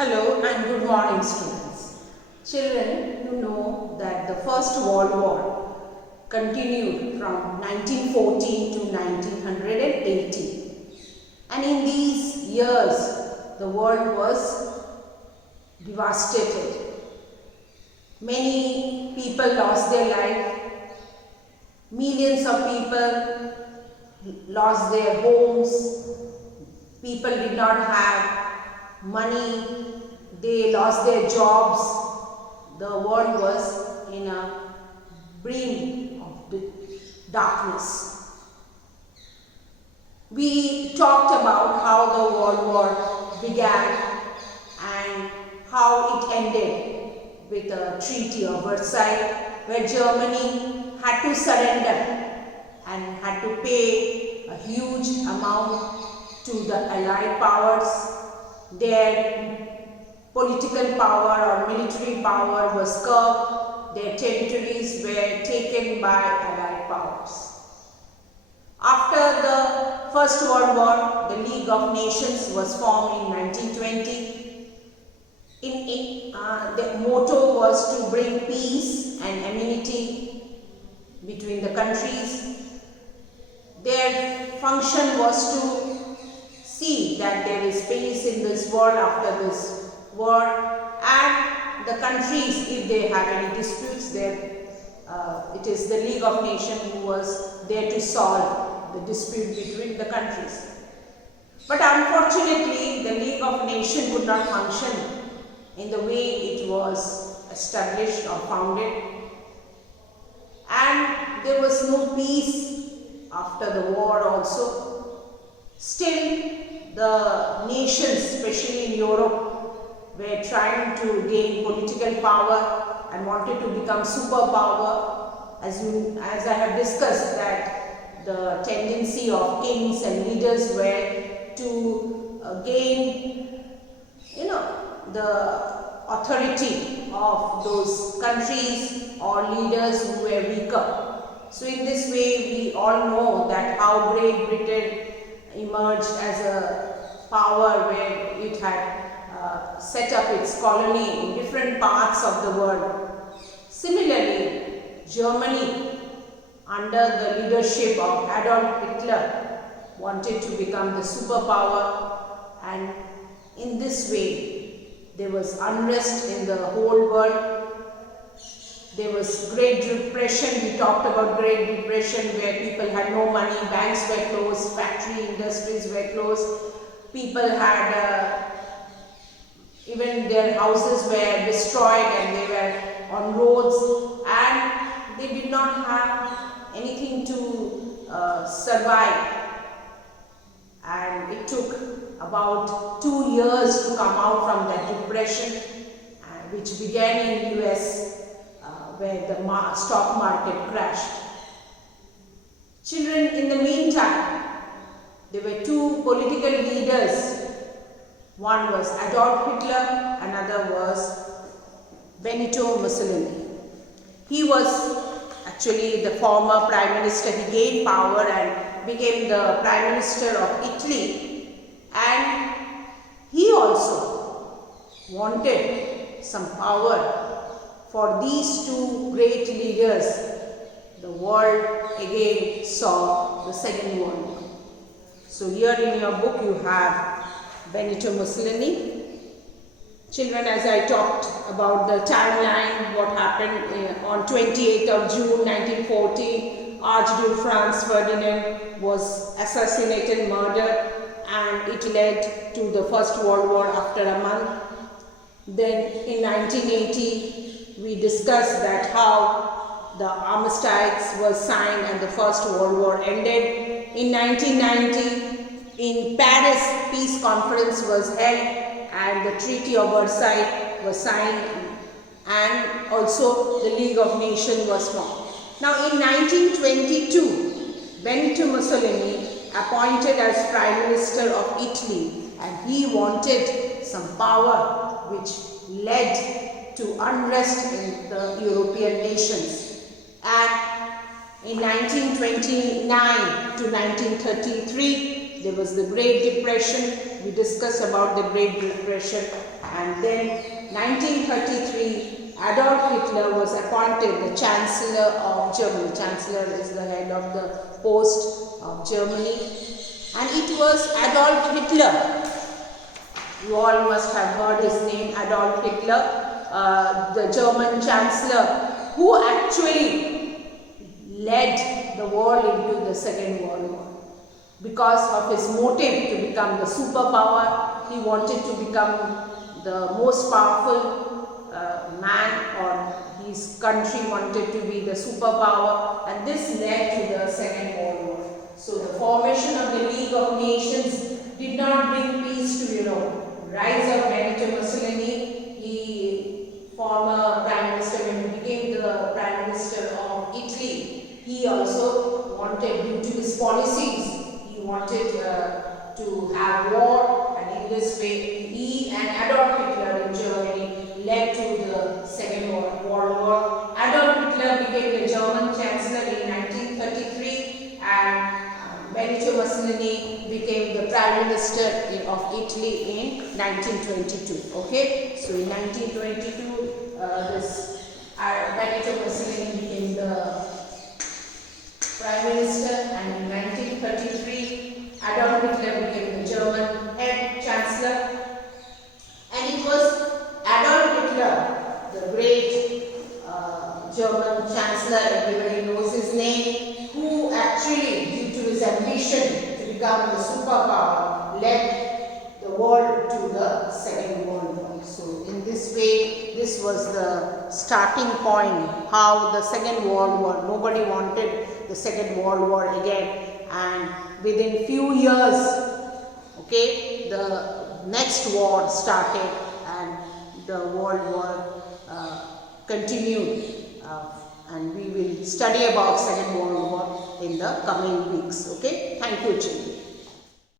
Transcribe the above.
Hello and good morning, students. Children, you know that the First World War continued from 1914 to 1918. And in these years, the world was devastated. Many people lost their life. Millions of people lost their homes. People did not have money, they lost their jobs. The world was in a brim of darkness. We talked about how the World War began and how it ended with a Treaty of Versailles, where Germany had to surrender and had to pay a huge amount to the Allied powers. Their political power or military power was curbed. Their territories were taken by Allied powers. After the First World War, the League of Nations was formed in 1920. The motto was to bring peace and amity between the countries. Their function was to see that there is peace in this world after this war, and the countries, if they have any disputes, it is the League of Nations who was there to solve the dispute between the countries. But unfortunately, the League of Nations could not function in the way it was established or founded, and there was no peace after the war also. Still, the nations, especially in Europe, were trying to gain political power and wanted to become superpower. As I have discussed, that the tendency of kings and leaders were to gain, the authority of those countries or leaders who were weaker. So in this way, we all know that how Great Britain emerged as a power where it had set up its colony in different parts of the world. Similarly, Germany, under the leadership of Adolf Hitler, wanted to become the superpower, and in this way there was unrest in the whole world. There was Great Depression. We talked about Great Depression, where people had no money, banks were closed, factory industries were closed, people had even their houses were destroyed and they were on roads, and they did not have anything to survive. And it took about 2 years to come out from that depression, which began in US, where the stock market crashed. Children, in the meantime, there were two political leaders. One was Adolf Hitler, another was Benito Mussolini. He was actually the former Prime Minister. He gained power and became the Prime Minister of Italy, and he also wanted some power. For these two great leaders, the world again saw the Second World War. So here in your book you have Benito Mussolini. Children, as I talked about the timeline, what happened on 28th of June 1914, Archduke Franz Ferdinand was assassinated, murdered, and it led to the First World War after a month. Then in 1980, we discussed that how the armistice was signed and the First World War ended. In 1990, in Paris, peace conference was held and the Treaty of Versailles was signed, and also the League of Nations was formed. Now in 1922, Benito Mussolini appointed as Prime Minister of Italy, and he wanted some power, which led to unrest in the European nations. And in 1929 to 1933, there was the Great Depression. We discussed about the Great Depression, And then 1933, Adolf Hitler was appointed the Chancellor of Germany. Chancellor is the head of the post of Germany. And it was Adolf Hitler. You all must have heard his name, Adolf Hitler, the German Chancellor, who actually led the world into the Second World War. Because of his motive to become the superpower, he wanted to become the most powerful man, or his country wanted to be the superpower, and this led to the Second World War. So the formation of the League of Nations did not bring peace to Europe. Rise of Benito Mussolini, he former Prime Minister, when he became the Prime Minister of Italy, he also wanted, due to his policies, he wanted to have war, and in this way he and Adolf Hitler in Germany led to the Second World War. Adolf Hitler became the German Chancellor in 1933, and Benito Mussolini became the Prime Minister of Italy in 1922. Okay, so in 1922, Benito Mussolini became the Prime Minister, and in 1933, Adolf Hitler became the German head Chancellor. And it was Adolf Hitler, the great German Chancellor, everybody knows his name, who actually, due to his ambition to become the superpower, led the world to the Second World War. So in this way, this was the starting point, how the Second World War, nobody wanted the Second World War again, and within few years, okay, the next war started, and the World War continued, and we will study about Second World War in the coming weeks. Okay, thank you children.